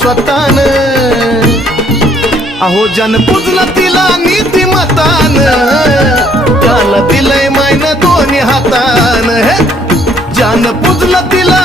स्वतःन अहो जन पूजलं तिला नीतिमतान त्याला दिलंय मायन दोन्ही हातान जन पूजलं तिला